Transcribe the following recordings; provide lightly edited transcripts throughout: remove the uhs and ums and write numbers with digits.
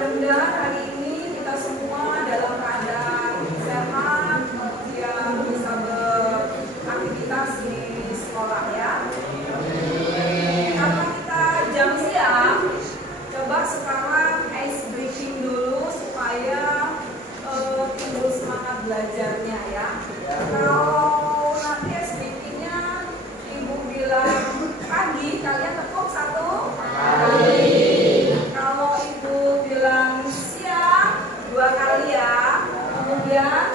mudah-mudahan hari ini kita semua dalam keadaan sehat, kemudian bisa beraktivitas di sekolah ya. Karena kita jam siang, coba sekarang ice breaking dulu supaya timbul semangat belajarnya ya. Kalau nanti ice breakingnya ibu bilang pagi, kalian tekuk 1 kali. Kalau ibu bilang siang 2 kali ya. Kemudian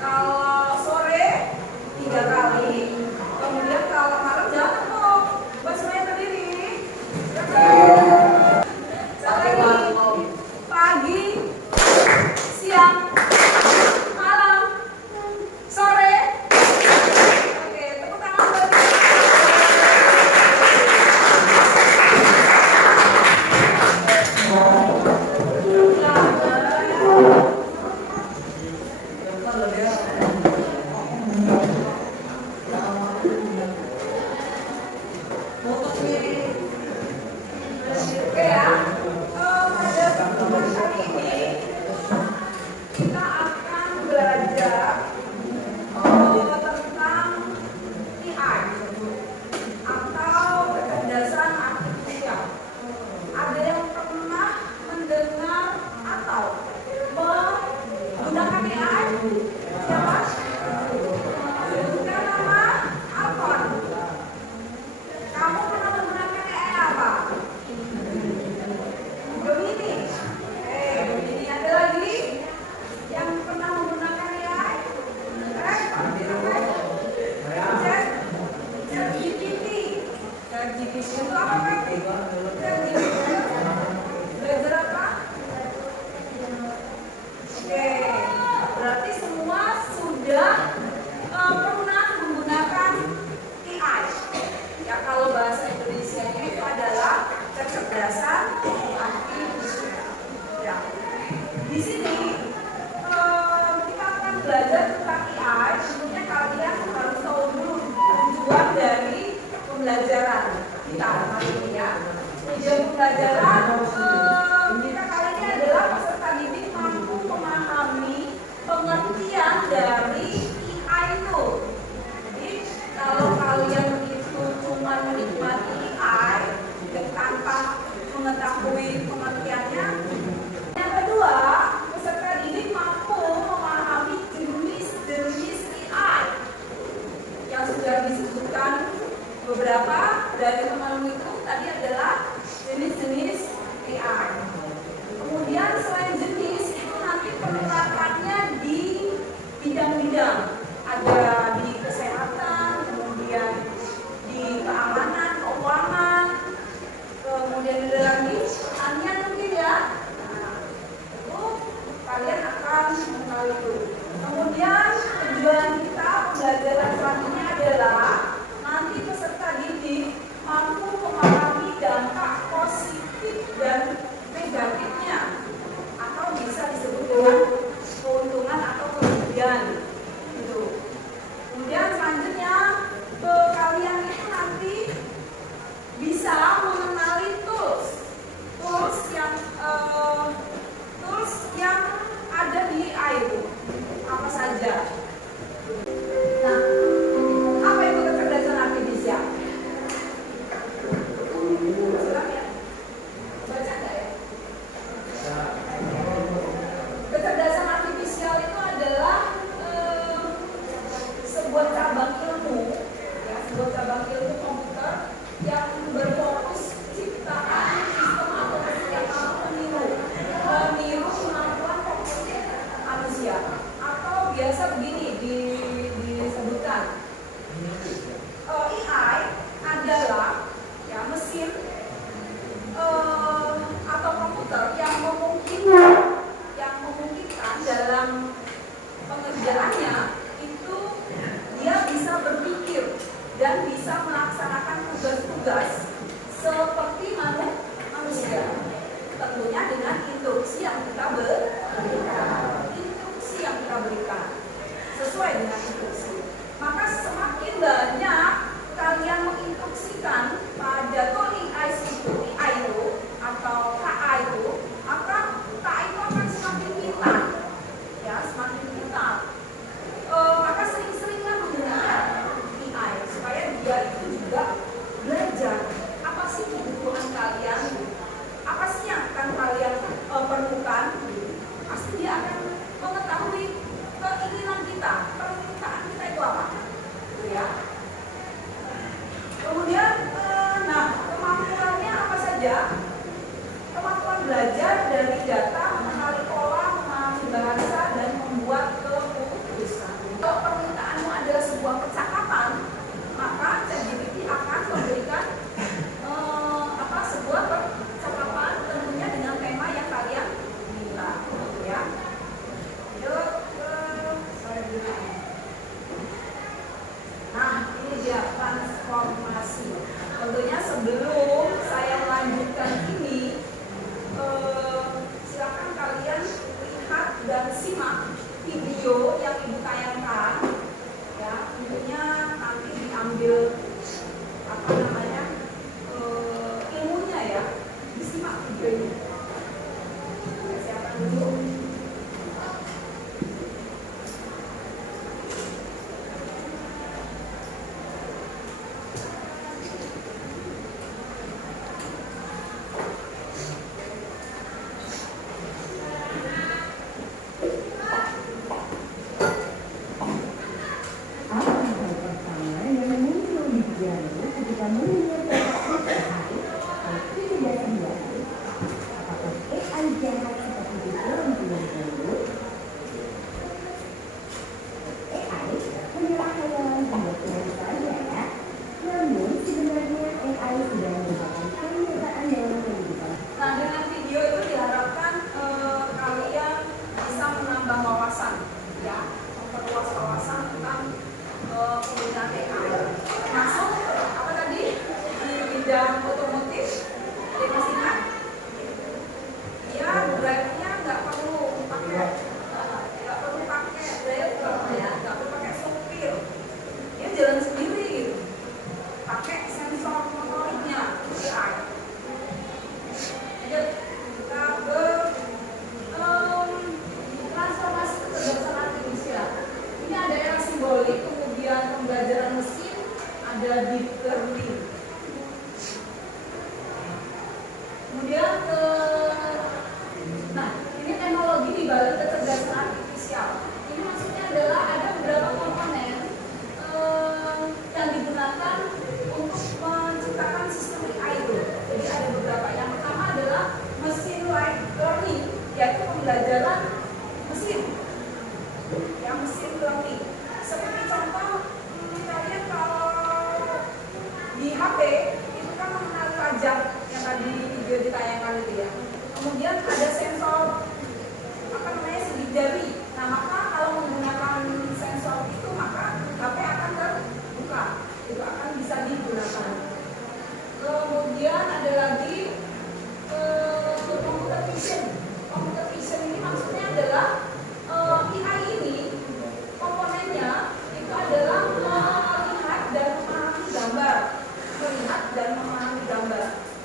kalau sore 3 kali. Kemudian kalau malam jangan tekuk, buat semuanya berdiri. Pagi, siang, malam, sore. Oke, tepuk tangan buat oke ya. Pada pertemuan kali ini kita akan belajar tentang AI atau kecerdasan artifisial. Ada yang pernah mendengar atau menggunakan AI? Siapa? Sebutkan nama Alfon. Kamu pernah menggunakan AI apa? Gemini. Gemini. Ada lagi yang pernah menggunakan AI? ChatGPT. ChatGPT itu apa Pak? ChatGPT belajar apa? Oke, berarti semua sudah pernah menggunakan AI. Ya, kalau bahasa Indonesianya itu adalah kecerdasan artifisial. Ya. Di sini kita akan belajar tentang AI. Tentunya kalian harus tahu dulu tujuan dari pembelajaran kita hari ini ya. Tujuan pembelajaran kita kali ini adalah peserta didik mampu memahami pengertian dari AI itu. Jadi kalau kalian itu cuma menikmati AI tanpa mengetahui pengertiannya. Yang kedua, peserta didik mampu memahami jenis-jenis AI yang sudah disebutkan beberapa dari teman itu tadi adalah jenis-jenis AI. Kemudian selain jenis itu nanti penerapannya di bidang-bidang, ada di kesehatan, kemudian di keamanan, keuangan, kemudian ada lagi pertanian mungkin ya. Nah, itu kalian akan mengenal itu. Kemudian tujuan kita pembelajaran selanjutnya adalah nanti peserta didik mampu memahami dampak positif dan negatifnya, atau bisa disebut dengan keuntungan atau kerugian. Gitu. Kemudian selanjutnya kalian itu nanti bisa mengenali tools yang ada di AI itu apa saja. Nah, apa itu kecerdasan artifisial? Silakan ya. Baca nggak ya? Kecerdasan artifisial itu adalah sebuah cabang ilmu, ya, sebuah cabang ilmu komputer yang berfokus ciptaan sistem atau yang meniru kemampuan kognitif manusia, atau biasa begini disebutkan AI adalah ya mesin atau komputer yang memungkinkan dalam pengerjaannya itu dia bisa berpikir dan bisa melaksanakan tugas-tugas seperti manusia, tentunya dengan instruksi yang kita berikan sesuai dengan instruksi. Maka semakin banyak kalian menginstruksikan pada tool AI itu atau KA itu, maka kalian, apa sih yang akan kalian perlukan? Pasti dia akan mengetahui keinginan kita, permintaan kita itu apa, gitu ya. Kemudian, nah kemampuannya apa saja? Kemampuan belajar dari data, mengenali pola, memahami bahasa, dan membuat keputusan. Kalau permintaanmu adalah sebuah percakapan, maka ChatGPT akan memberikan sebuah percakapan tentunya dengan tema yang kalian minta, ya. Nah, ini dia transformasi. Tentunya sebelum saya melanjutkan ini, silakan kalian lihat dan simak video yang ibu tayangkan, ya. Tentunya nanti diambil ilmunya, ya. Disimak videonya. Saya siapkan dulu.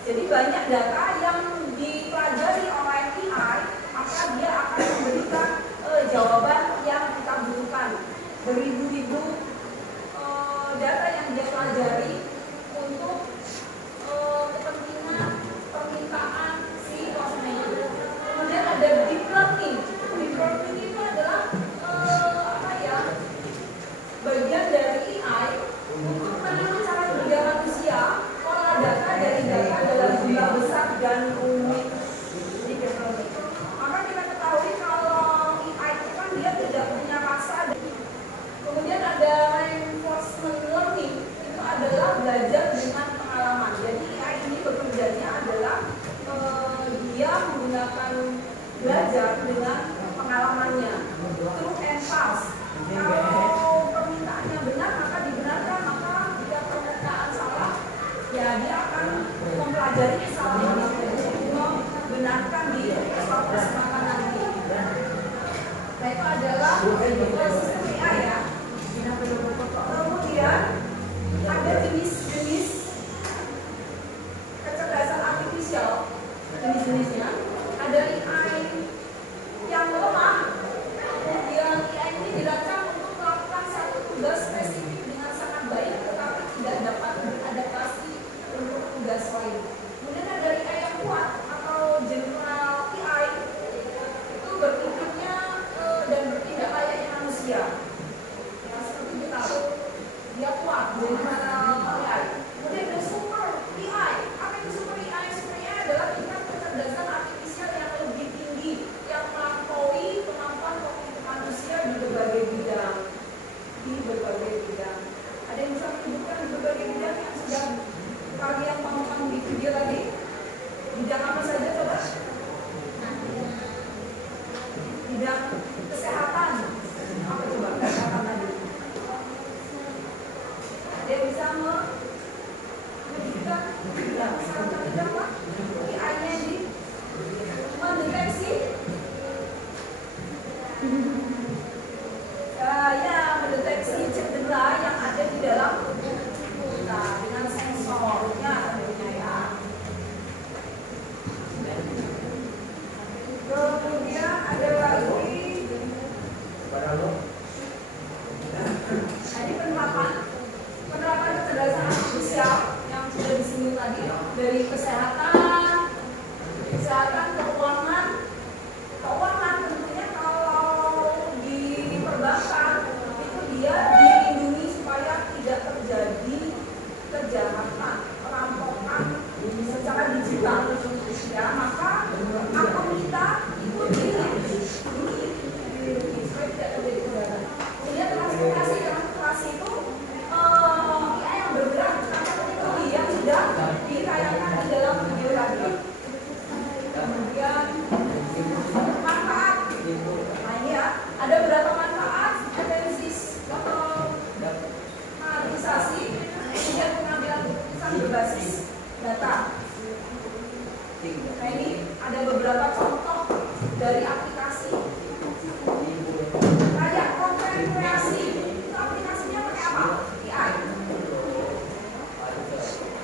Jadi banyak data yang dipelajari oleh AI, maka dia akan memberikan jawaban yang kita butuhkan. Beribu-ribu data yang dia pelajari untuk kepentingan permintaan si konsumen. Kemudian ada deep learning. Deep learning itu adalah bagian dari AI untuk meniru cara kerja manusia, olah data dari data dalam jumlah besar dan rumit. Maka kita ketahui kalau AI itu kan dia tidak punya rasa. Kemudian ada reinforcement learning, itu adalah belajar dengan pengalaman. Jadi AI ini bekerjanya adalah dia menggunakan belajar dengan pengalamannya, true and false. Kalau permintaannya benar maka dibenarkan, maka jika permintaan salah ya dia akan mempelajari kesalahan untuk membenarkan di suatu kesempatan nanti. Nah itu adalah sistem AI ya. Kemudian ada jenis-jenis kecerdasan artifisial, jenis-jenisnya. Ada AI yang lemah. Kemudian AI ini dirancang untuk melakukan satu tugas spesifik dengan sangat baik, tetapi tidak dapat beradaptasi untuk tugas lain. Kemudian dari kesehatan, keuangan tentunya kalau di perbankan itu dia dilindungi supaya tidak terjadi kejahatan, perampokan secara digital. Ya, maka akun kita itu dilindungi supaya tidak terjadi kejahatan. Kemudian transparansi itu yang bergerak teknologi yang sudah ditayangkan di dalam video tadi. Kemudian manfaat. Nah ini ya, ada beberapa manfaat otomatisasi kemudian pengambilan keputusan berbasis data. Nah ini ada beberapa contoh dari aplikasi kayak konten kreasi. Itu aplikasinya pakai apa? AI.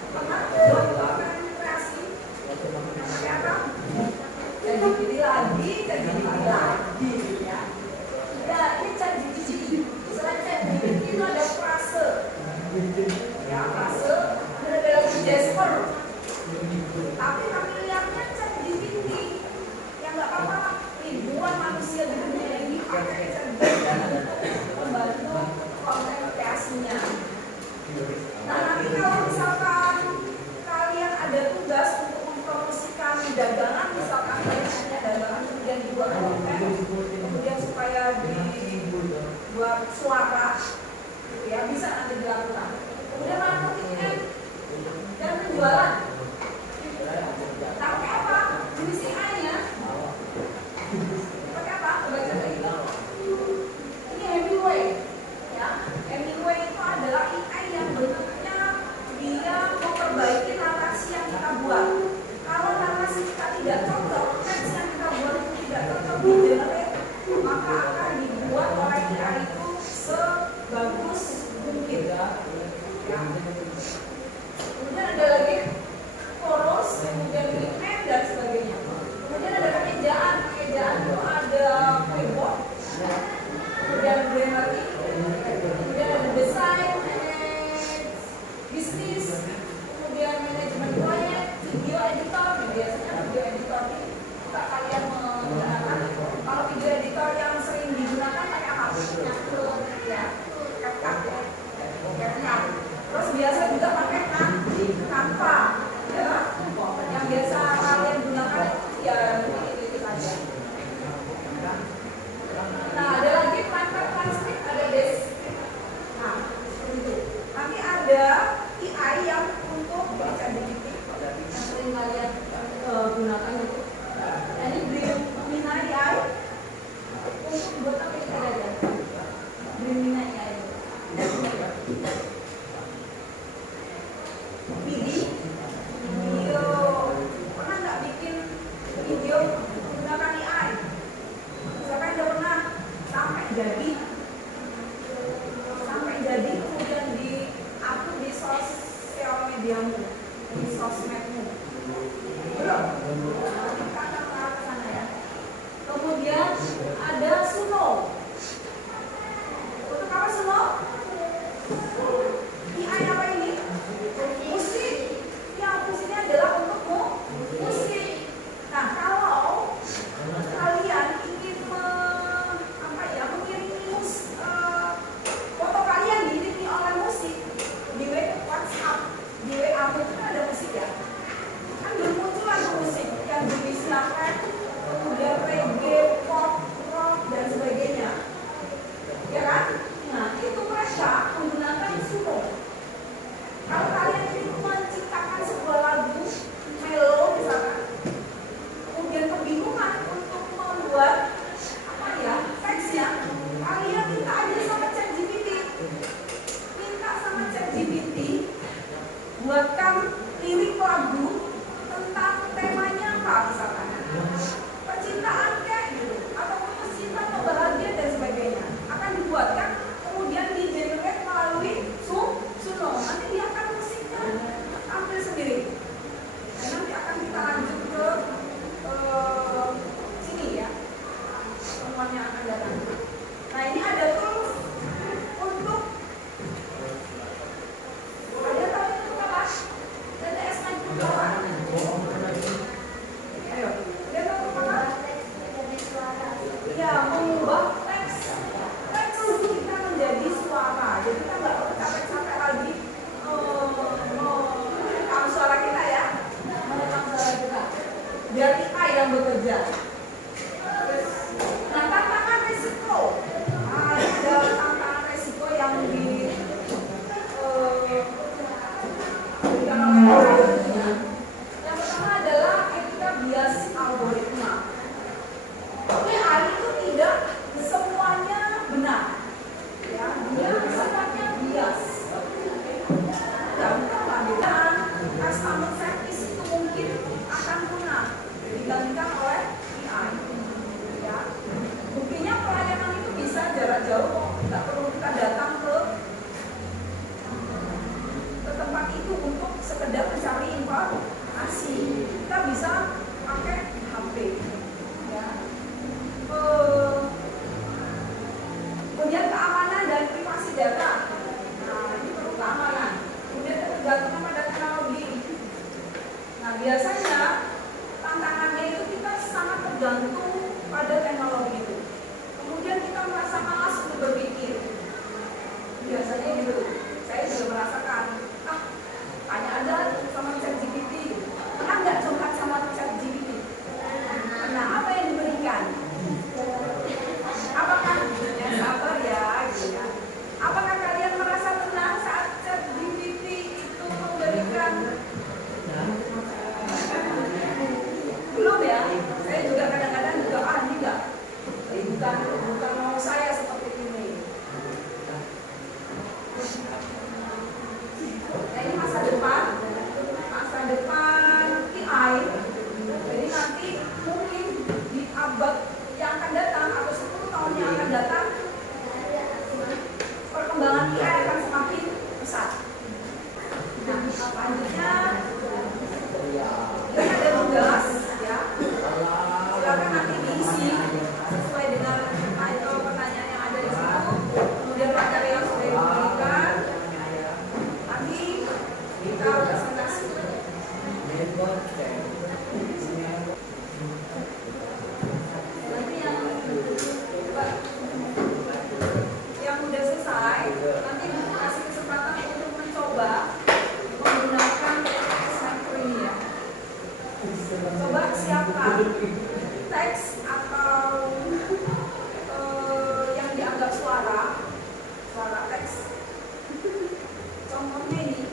Pernah buat konten kreasi pakai apa? ChatGPT lagi ya. Ya, ini ChatGPT. Selain ChatGPT itu ada frase. Ya, frase. Ada lagi Jasper. Tapi kami lihatnya ChatGPT yang nggak apa-apa, ribuan manusia di dunia ini pakai ChatGPT untuk membantu konten kreasinya. Nah nanti kalau misalkan kalian ada tugas untuk mempromosikan dagangan, misalkan kalian punya dagangan kemudian dibuat konten, kemudian supaya dibuat suara, gitu ya, bisa nanti dilakukan. Kemudian marketing dan penjualan. Pakai apa? Jenis AI-nya. Pakai apa? Baca lagi. Ini Hemingway. Ya, Hemingway itu adalah AI yang bentuknya dia memperbaiki narasi yang kita buat. Kalau narasi kita tidak cocok, teks yang kita buat itu tidak cocok di generate, maka akan dibuat oleh AI itu sebagus mungkin. Ya. Kemudian ada lagi chorus, kemudian weekend dan sebagainya. Kemudian ada pekerjaan itu ada keyboard, kemudian grammarly, kemudian ada desain, bisnis, kemudian manajemen proyek, video editor. Biasanya video editor ini kita kalian menggunakan. Kalau video editor yang sering digunakan pakai apa? Ya, CapCut. Terus biasa juga pakai Canva, ya. Yang biasa kalian gunakan ya itu saja. Nah ada lagi transkrip, ada deskripsi. Nah itu. Nanti ada AI yang untuk ChatGPT yang sering kalian gunakan itu. Nah, ini Gemini AI untuk buat apa kita ada? Gemini AI. Video, pernah nggak bikin video menggunakan AI? Siapa yang udah pernah sampai jadi kemudian di-upload di sosial mediamu, di sosmedmu? Belum? Kita akan mengarah ke sana ya. Kemudian ada Suno. Untuk apa Suno? AI apa ini? Musik. Yang musiknya adalah untuk musik. Nah, kalau kalian ingin mengiringi foto kalian diiringi oleh musik di WhatsApp, di WA itu kan ada musik ya. Kan bermunculan musik yang biar AI yang bekerja. Nah, tantangan resiko. Nah, ada tantangan resiko yang diberikan oleh AI tentunya. Yang pertama adalah etika bias algoritma. AI itu tidak semuanya benar, ya, dia sifatnya bias. Dan customer service itu mungkin akan punah digantikan oleh AI. Ya, buktinya pelayanan itu bisa jarak jauh kok, nggak perlu kita datang ke tempat itu untuk sekedar mencari informasi. Kita bisa pakai HP. Ya. Kemudian keamanan dan privasi data. Nah, ini perlu keamanan. Kemudian tergantung pada teknologi. Nah, biasanya tantangannya itu kita sangat tergantung pada teknologi itu. Kemudian kita merasa malas untuk berpikir. Biasanya gitu. Saya juga merasakan, tanya aja sama ChatGPT. Pernah nggak curhat sama ChatGPT? Nah, apa yang diberikan? Apakah ya sabar ya, gitu ya. Apakah kalian merasa tenang saat ChatGPT itu memberikan? Belum ya. Saya juga kadang-kadang juga ini enggak. Bukan mau saya seperti ini. Nah, ini masa depan AI. Jadi nanti mungkin di abad yang akan datang atau 10 tahun yang akan datang, perkembangan AI akan semakin besar. Nah, selanjutnya ini ada tugas, ya. Silakan nanti diisi sesuai dengan pertanyaan yang ada di situ. Kemudian materi yang sudah diberikan. Nanti kita presentasi. Yang udah selesai, nanti kasih kesempatan untuk mencoba menggunakan sniper ini ya. Coba siapkan teks atau yang dianggap suara teks. Contohnya ini.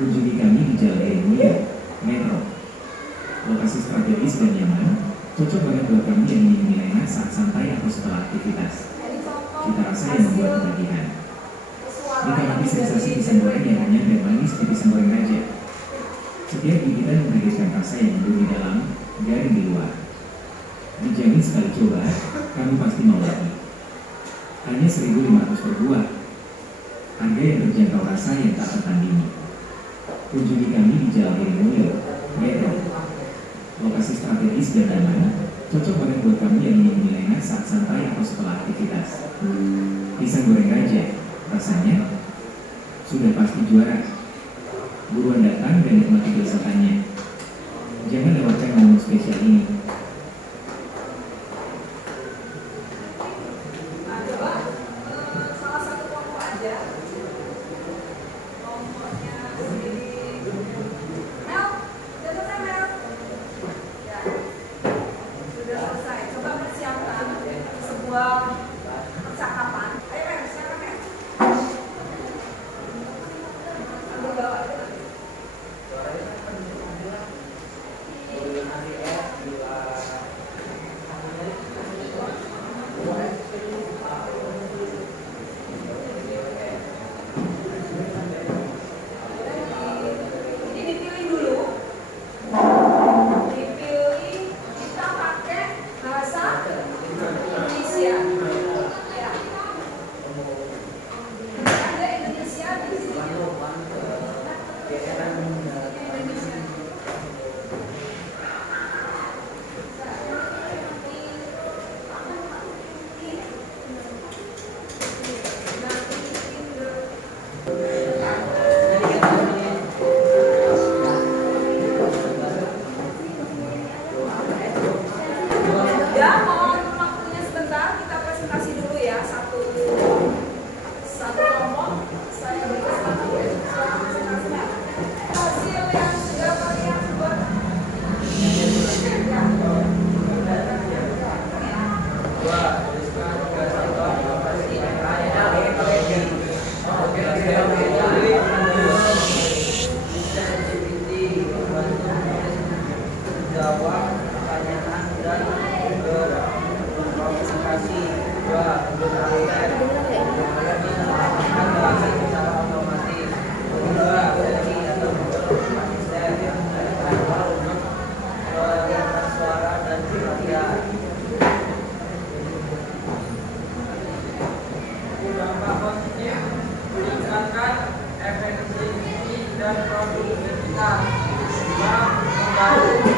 Kunjungi kami di Jalan Ilmuya, Metro. Lokasi strategis dan nyaman, cocok banget buat kami yang ingin menilai saat santai atau setelah aktivitas. Kita rasa yang membuat kebagian. Nikmati sensasi pisang goreng yang renyah dan manis seperti pisang goreng raja. Setiap gigitan menghadirkan rasa yang lembut di dalam, garing di luar. Dijamin sekali coba, kami pasti mau lagi. Hanya 1.500 per buah. Harga yang terjangkau, rasa yang tak tertandingi. Kunjungi kami di Jalan Ilmuya, Metro. Lokasi strategis dan nyaman, cocok banget buat kami yang ingin menilai saat santai atau setelah aktivitas. Pisang goreng raja, rasanya sudah pasti juara. Buruan datang dan nikmati kelezatannya. Jangan lewatkan momen spesial ini. Salah satu kelompok aja. Kelompoknya sendiri. Mel, udah selesai Mel? Ya, sudah selesai. Coba persiapkan sebuah percakapan. Ayo Mel, silakan Mel. Ambil bawa dulu. dan produktivitas. 2. Membantu